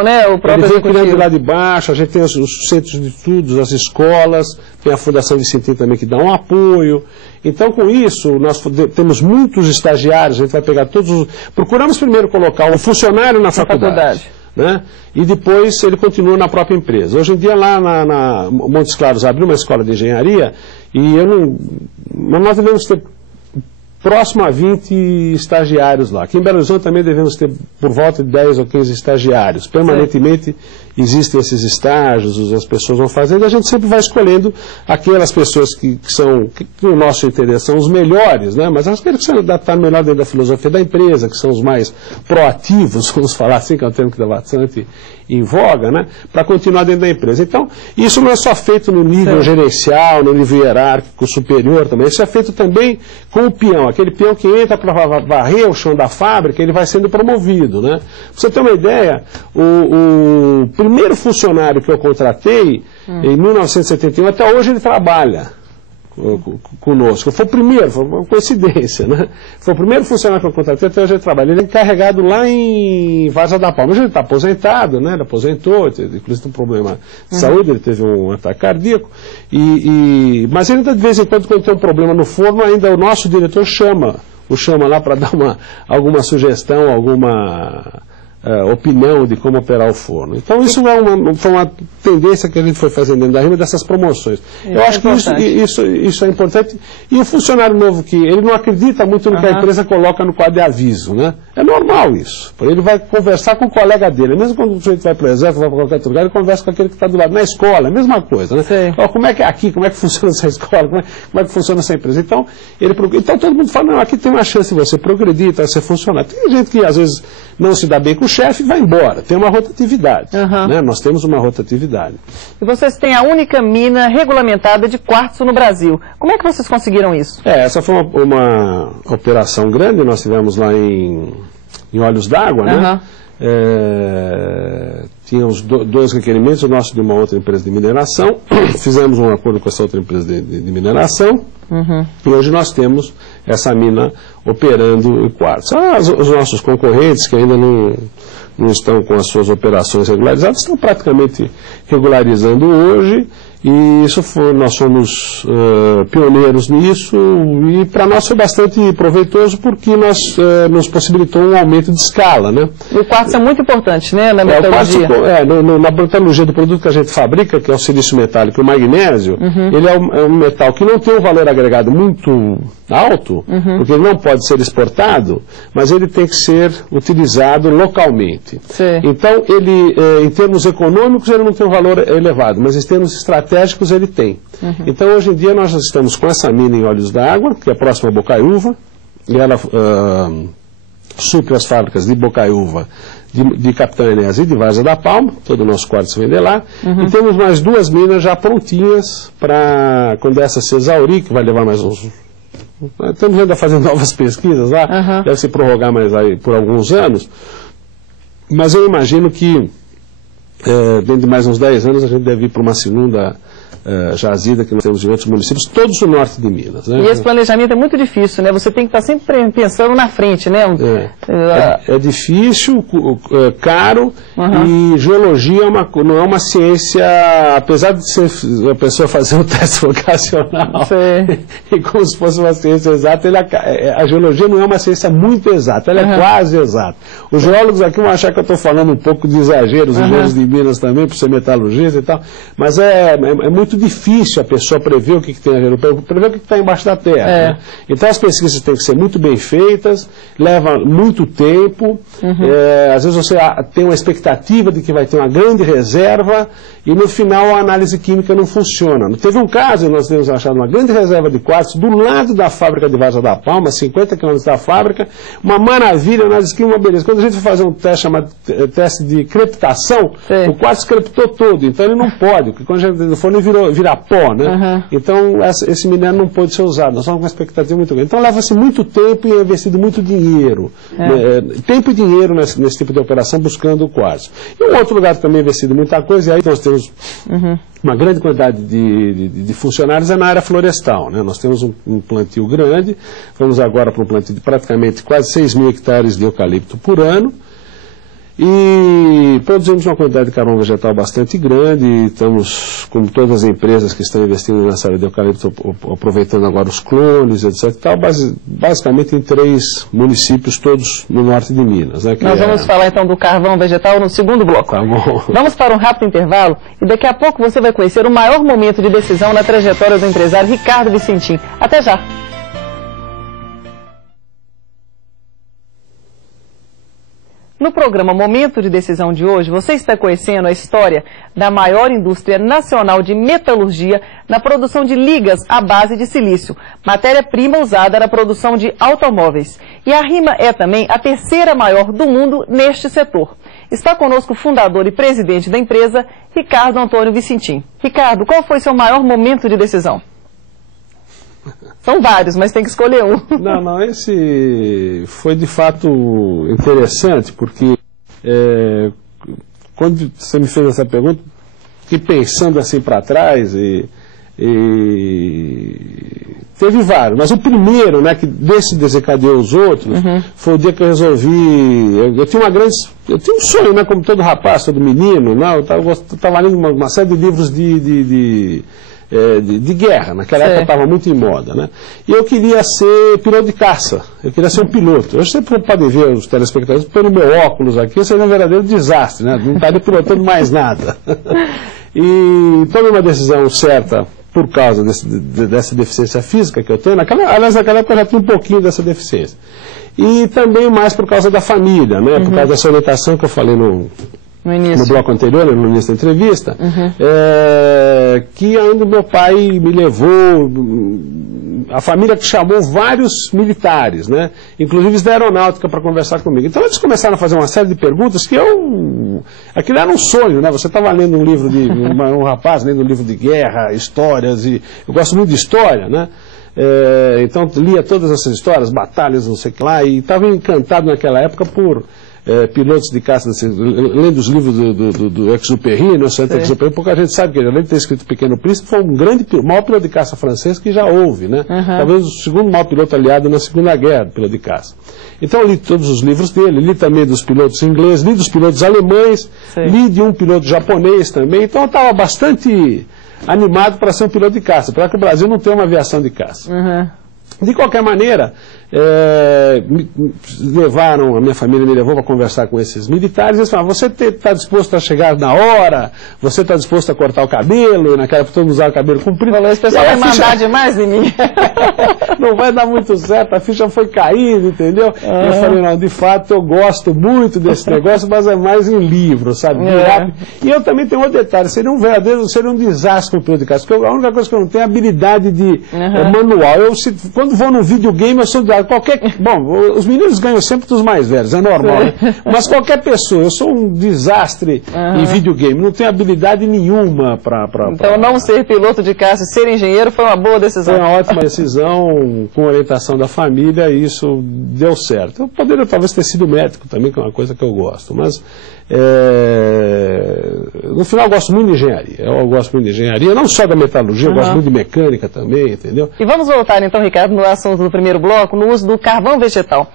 né, o próprio ele vem criando lá de baixo, a gente tem os centros de estudos, as escolas, tem a Fundação Vicentim também que dá um apoio. Então, com isso, nós temos muitos estagiários, a gente vai pegar todos procuramos primeiro colocar um funcionário na faculdade. Né? E depois ele continua na própria empresa. Hoje em dia lá na Montes Claros abriu uma escola de engenharia e nós devemos ter próximo a 20 estagiários lá. Aqui em Belo Horizonte também devemos ter por volta de 10 ou 15 estagiários. Permanentemente existem esses estágios, as pessoas vão fazendo, e a gente sempre vai escolhendo aquelas pessoas que no nosso interesse são os melhores, né? Mas aqueles que estão melhor dentro da filosofia da empresa, que são os mais proativos, vamos falar assim, que é um termo que está bastante em voga, né? Para continuar dentro da empresa. Então, isso não é só feito no nível gerencial, no nível hierárquico superior também, isso é feito também com o peão, aquele peão que entra para varrer o chão da fábrica, ele vai sendo promovido, né? Pra você ter uma ideia, o primeiro funcionário que eu contratei, em 1971, até hoje ele trabalha conosco. Foi o primeiro, foi uma coincidência, né? Foi o primeiro funcionário que eu contratei, até hoje ele trabalha. Ele é encarregado lá em Várzea da Palma. Hoje ele está aposentado, né? Ele aposentou, inclusive tem um problema de saúde, ele teve um ataque cardíaco. Mas ele ainda de vez em quando tem um problema no forno, ainda o nosso diretor o chama lá para dar alguma sugestão, alguma opinião de como operar o forno. Então isso foi uma tendência que a gente foi fazendo dentro da RIMA, dessas promoções. Eu acho que isso é importante. E o funcionário novo, que ele não acredita muito no que a empresa coloca no quadro de aviso, né? É normal isso. Ele vai conversar com o colega dele. Mesmo quando o sujeito vai para o exército, vai para qualquer outro lugar, ele conversa com aquele que está do lado. Na escola, é a mesma coisa, né? Como é que é aqui? Como é que funciona essa escola? Como é que funciona essa empresa? Então todo mundo fala, não, aqui tem uma chance de você progredir, de você funcionar. Tem gente que às vezes não se dá bem com o chefe e vai embora. Tem uma rotatividade. Né? Nós temos uma rotatividade. E vocês têm a única mina regulamentada de quartzo no Brasil. Como é que vocês conseguiram isso? Essa foi uma operação grande, nós tivemos lá em Olhos d'Água, né? Tínhamos dois requerimentos, o nosso de uma outra empresa de mineração, fizemos um acordo com essa outra empresa de mineração, e hoje nós temos essa mina operando em quartzo. Os nossos concorrentes, que ainda não estão com as suas operações regularizadas, estão praticamente regularizando hoje, e nós somos pioneiros nisso, e para nós foi bastante proveitoso porque nos possibilitou um aumento de escala, né? E o quartzo é muito importante, né, na metalurgia? Na metalurgia do produto que a gente fabrica, que é o silício metálico e o magnésio, ele é um metal que não tem um valor agregado muito alto, porque ele não pode ser exportado, mas ele tem que ser utilizado localmente. Então, ele, em termos econômicos, ele não tem um valor elevado, mas em termos estratégicos ele tem. Então, hoje em dia, nós estamos com essa mina em Olhos d'Água, que é próxima a Bocaiúva, e ela supre as fábricas de Bocaiúva, de Capitão Enéas e de Várzea da Palma, todo o nosso quartzo vem de lá, e temos mais 2 minas já prontinhas para, quando essa se exaurir, que vai levar mais uns... Estamos ainda fazendo novas pesquisas lá, deve se prorrogar mais aí por alguns anos, mas eu imagino que dentro de mais uns 10 anos a gente deve ir para uma segunda jazida que nós temos em outros municípios, todos no norte de Minas. Né? E esse planejamento é muito difícil, né? Você tem que estar sempre pensando na frente, né? É difícil, caro, e geologia não é uma ciência, apesar de a pessoa fazer um teste vocacional, e como se fosse uma ciência exata, a geologia não é uma ciência muito exata, ela é quase exata. Os geólogos aqui vão achar que eu estou falando um pouco de exagero, os engenheiros de Minas também, por ser metalurgista e tal, mas é muito difícil a pessoa prever o que tem prever o que está embaixo da terra. Né? Então as pesquisas têm que ser muito bem feitas, leva muito tempo, às vezes você tem uma expectativa de que vai ter uma grande reserva e no final a análise química não funciona. Teve um caso, nós temos achado uma grande reserva de quartzo do lado da fábrica de Várzea da Palma, 50 quilômetros da fábrica, uma maravilha, análise química, uma beleza. Quando a gente foi fazer um teste chamado teste de crepitação, o quartzo crepitou todo, então ele não pode, porque quando a gente for ele vira pó, né? Então esse minério não pode ser usado, nós estamos com uma expectativa muito grande. Então leva-se muito tempo e é investido muito dinheiro, tempo e dinheiro nesse tipo de operação buscando o quartzo. E um outro lugar que também é investido muita coisa, e aí nós temos uma grande quantidade de funcionários na área florestal, né? Nós temos um plantio grande, vamos agora para um plantio de praticamente quase 6.000 hectares de eucalipto por ano, E produzimos uma quantidade de carvão vegetal bastante grande, estamos, como todas as empresas que estão investindo nessa área de eucalipto, aproveitando agora os clones, etc. Basicamente em 3 municípios, todos no norte de Minas. Né, Nós vamos falar então do carvão vegetal no segundo bloco. Tá bom. Vamos para um rápido intervalo e daqui a pouco você vai conhecer o maior momento de decisão na trajetória do empresário Ricardo Vicentim. Até já! No programa Momento de Decisão de hoje, você está conhecendo a história da maior indústria nacional de metalurgia na produção de ligas à base de silício, matéria-prima usada na produção de automóveis. E a RIMA é também a 3ª maior do mundo neste setor. Está conosco o fundador e presidente da empresa, Ricardo Antônio Vicentim. Ricardo, qual foi seu maior momento de decisão? São vários, mas tem que escolher um. Não, esse foi de fato interessante, porque quando você me fez essa pergunta, fiquei pensando assim para trás e teve vários, mas o primeiro, né, que desse desencadeou os outros, foi o dia que eu resolvi, eu tinha um sonho, né, como todo rapaz, todo menino, né, eu estava lendo uma série de livros de guerra, naquela época estava muito em moda, né? E eu queria ser piloto de caça, eu queria ser um piloto. Eu sempre podem ver os telespectadores, pelo meu óculos aqui, seria um verdadeiro desastre, né? Não estaria pilotando mais nada. E tomei uma decisão certa por causa dessa deficiência física que eu tenho. Aliás, naquela época eu já tinha um pouquinho dessa deficiência. E também mais por causa da família, né? Por causa dessa orientação que eu falei no bloco anterior, no início da entrevista, que ainda meu pai me levou, a família que chamou vários militares, né, inclusive da aeronáutica, para conversar comigo. Então eles começaram a fazer uma série de perguntas que aquilo era um sonho, né, você estava lendo um livro de, um rapaz lendo um livro de guerra, histórias, e eu gosto muito de história, né, então lia todas essas histórias, batalhas, não sei o que lá, e estava encantado naquela época por pilotos de caça, lendo os livros do Exupéry, no Saint-Exupéry, pouca gente sabe que ele, além de ter escrito Pequeno Príncipe, foi o maior piloto de caça francês que já houve, né? Talvez o segundo maior piloto aliado na Segunda Guerra, piloto de caça. Então eu li todos os livros dele, li também dos pilotos ingleses, li dos pilotos alemães, li de um piloto japonês também, então eu estava bastante animado para ser um piloto de caça, para que o Brasil não tenha uma aviação de caça. De qualquer maneira, a minha família me levou para conversar com esses militares, e eles falaram, você está disposto a chegar na hora, você está disposto a cortar o cabelo, naquela época todo mundo usava o cabelo comprido. Falou, esse pessoal vai mandar demais em mim. Não vai dar muito certo, a ficha foi caindo, entendeu? Eu falei, não, de fato eu gosto muito desse negócio, mas é mais em livro, sabe? E eu também tenho outro detalhe, seria um desastre no piloto de caça, porque a única coisa que eu não tenho é habilidade de manual. Quando vou num videogame, eu sou bom, os meninos ganham sempre dos mais velhos, é normal, né? Mas qualquer pessoa, eu sou um desastre em videogame, não tenho habilidade nenhuma para... Então não ser piloto de caça e ser engenheiro foi uma boa decisão. Foi uma ótima decisão, com orientação da família, e isso deu certo. Eu poderia talvez ter sido médico também, que é uma coisa que eu gosto, mas no final eu gosto muito de engenharia. Eu gosto muito de engenharia, não só da metalurgia, eu gosto muito de mecânica também, entendeu? E vamos voltar então, Ricardo, no assunto do primeiro bloco, no uso do carvão vegetal.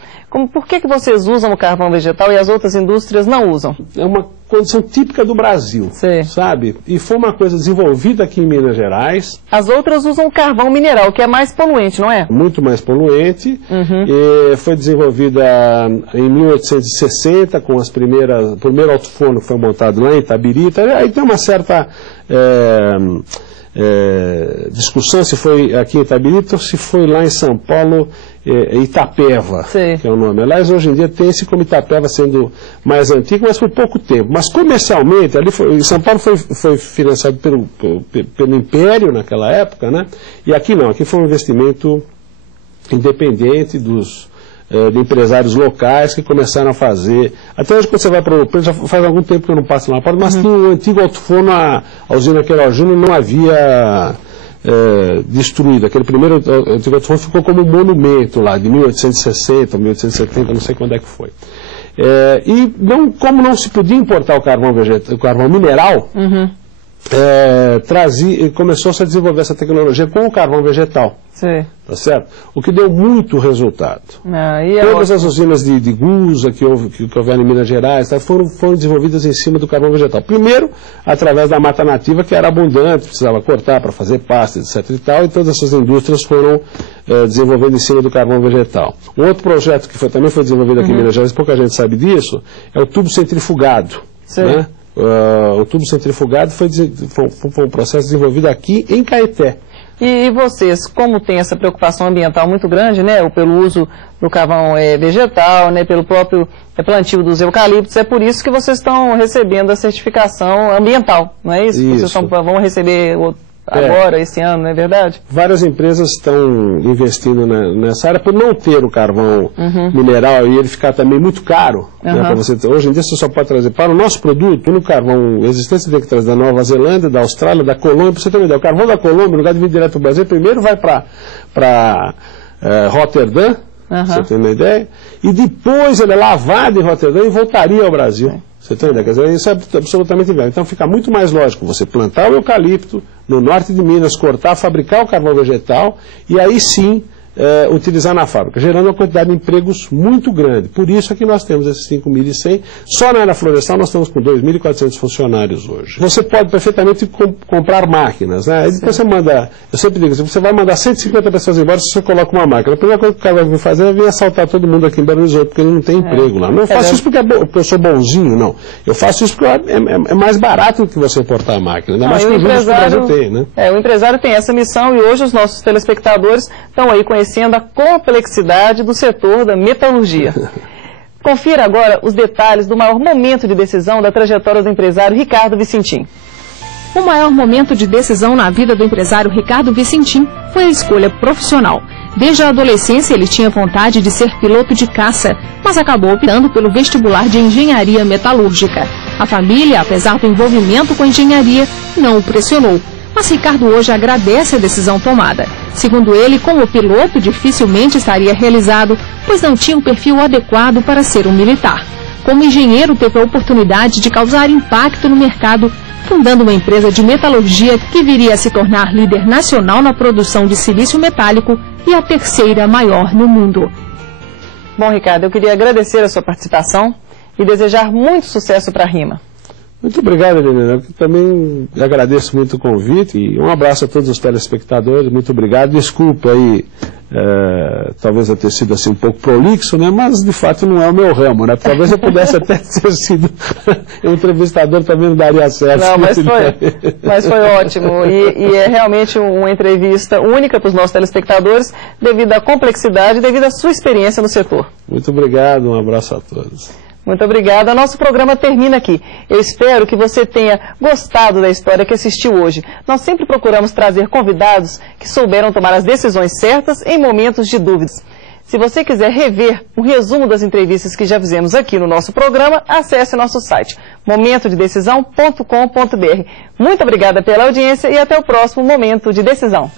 Por que vocês usam o carvão vegetal e as outras indústrias não usam? É uma condição típica do Brasil, sabe? E foi uma coisa desenvolvida aqui em Minas Gerais. As outras usam carvão mineral, que é mais poluente, não é? Muito mais poluente. E foi desenvolvida em 1860, com o primeiro alto-forno que foi montado lá em Itabirita. Aí tem uma certa discussão se foi aqui em Itabirita ou se foi lá em São Paulo, Itapeva, que é o nome. Aliás, hoje em dia tem esse como Itapeva sendo mais antigo, mas por pouco tempo. Mas comercialmente, ali em São Paulo foi financiado pelo Império naquela época, né? E aqui não, aqui foi um investimento independente de empresários locais que começaram a fazer. Até hoje, quando você vai para o já faz algum tempo que eu não passo lá, mas tinha um antigo alto-forno, a usina Queiroz Júnior não havia destruído. Aquele primeiro antigo alto-forno ficou como um monumento lá, de 1860, 1870, não sei quando é que foi. E como não se podia importar o carvão mineral, começou-se a desenvolver essa tecnologia com o carvão vegetal. Sim. Tá certo? O que deu muito resultado. Todas as usinas de gusa que houveram em Minas Gerais foram desenvolvidas em cima do carvão vegetal. Primeiro, através da mata nativa, que era abundante, precisava cortar para fazer pasta, etc. e tal, e todas essas indústrias foram desenvolvendo em cima do carvão vegetal. Um outro projeto que também foi desenvolvido aqui em Minas Gerais, pouca gente sabe disso, é o tubo centrifugado. Sim. Né? O tubo centrifugado foi um processo desenvolvido aqui em Caeté. E vocês, como tem essa preocupação ambiental muito grande, né, pelo uso do carvão vegetal, né, pelo próprio plantio dos eucaliptos, é por isso que vocês estão recebendo a certificação ambiental, não é isso? Isso. Vocês vão receber agora, esse ano, não é verdade? Várias empresas estão investindo nessa área por não ter o carvão mineral e ele ficar também muito caro. Né, pra você hoje em dia você só pode trazer para o nosso produto, no carvão existente, você tem que trazer da Nova Zelândia, da Austrália, da Colômbia. Para você ter uma ideia, o carvão da Colômbia, no lugar de vir direto para o Brasil, primeiro vai para Roterdã, você tem uma ideia, e depois ele é lavado em Roterdã e voltaria ao Brasil. Você tem ideia? Quer dizer, isso é absolutamente inviável. Então fica muito mais lógico você plantar o eucalipto no norte de Minas, cortar, fabricar o carvão vegetal e aí sim utilizar na fábrica, gerando uma quantidade de empregos muito grande. Por isso é que nós temos esses 5.100. Só na área florestal nós estamos com 2.400 funcionários hoje. Você pode perfeitamente comprar máquinas, né? Aí depois você manda, eu sempre digo, você vai mandar 150 pessoas embora se você coloca uma máquina. A primeira coisa que o cara vai vir fazer é vir assaltar todo mundo aqui em Belo Horizonte, porque ele não tem emprego lá. Não faço isso porque eu sou bonzinho, não. Eu faço isso porque é mais barato do que você importar a máquina. Ainda mais que o juros que o Brasil tem, né? O empresário tem essa missão e hoje os nossos telespectadores estão aí conhecendo a complexidade do setor da metalurgia. Confira agora os detalhes do maior momento de decisão da trajetória do empresário Ricardo Vicentim. O maior momento de decisão na vida do empresário Ricardo Vicentim foi a escolha profissional. Desde a adolescência ele tinha vontade de ser piloto de caça, mas acabou optando pelo vestibular de engenharia metalúrgica. A família, apesar do envolvimento com a engenharia, não o pressionou. Mas Ricardo hoje agradece a decisão tomada. Segundo ele, como piloto dificilmente estaria realizado, pois não tinha o perfil adequado para ser um militar. Como engenheiro, teve a oportunidade de causar impacto no mercado, fundando uma empresa de metalurgia que viria a se tornar líder nacional na produção de silício metálico e a terceira maior no mundo. Bom, Ricardo, eu queria agradecer a sua participação e desejar muito sucesso para a RIMA. Muito obrigado, Helena. Eu também agradeço muito o convite e um abraço a todos os telespectadores. Muito obrigado. Desculpa aí, talvez eu tenha sido assim um pouco prolixo, né? Mas de fato não é o meu ramo, né? Talvez eu pudesse até ter sido um entrevistador, também não daria certo. Não, mas foi ótimo. E é realmente uma entrevista única para os nossos telespectadores, devido à complexidade, devido à sua experiência no setor. Muito obrigado. Um abraço a todos. Muito obrigada. Nosso programa termina aqui. Eu espero que você tenha gostado da história que assistiu hoje. Nós sempre procuramos trazer convidados que souberam tomar as decisões certas em momentos de dúvidas. Se você quiser rever um resumo das entrevistas que já fizemos aqui no nosso programa, acesse nosso site, momentodedecisão.com.br. Muito obrigada pela audiência e até o próximo Momento de Decisão.